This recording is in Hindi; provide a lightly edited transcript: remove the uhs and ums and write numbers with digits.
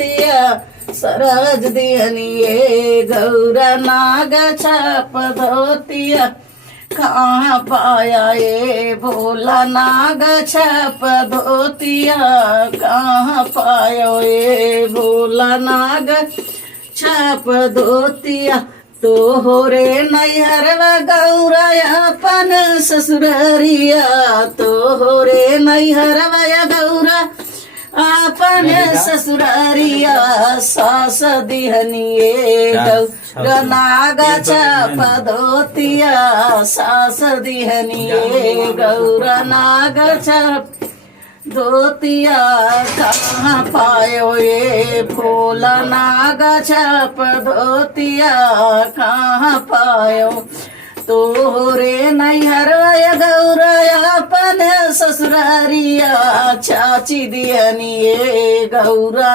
धोतिया सरज दिहनिए गौरा नाग छाप धोतिया कहाँ पाया ये भोला नाग छाप धोतिया कहाँ पायो ये भोला नाग छाप धोतिया तो हो रे नैहरवा गौरा अपन ससुररिया तो हो रे नैहरवा गौरा अपन ससुररिया सास दिहनिए गौरा नाग छाप धोतिया सास दिहनिए गौरा नाग छाप धोतिया कहाँ पायो ये भोला नाग छाप धोतिया कहाँ पायो तोरे नैहरवा गौरा अपन ससुरारिया चाची दिहनिए गौरा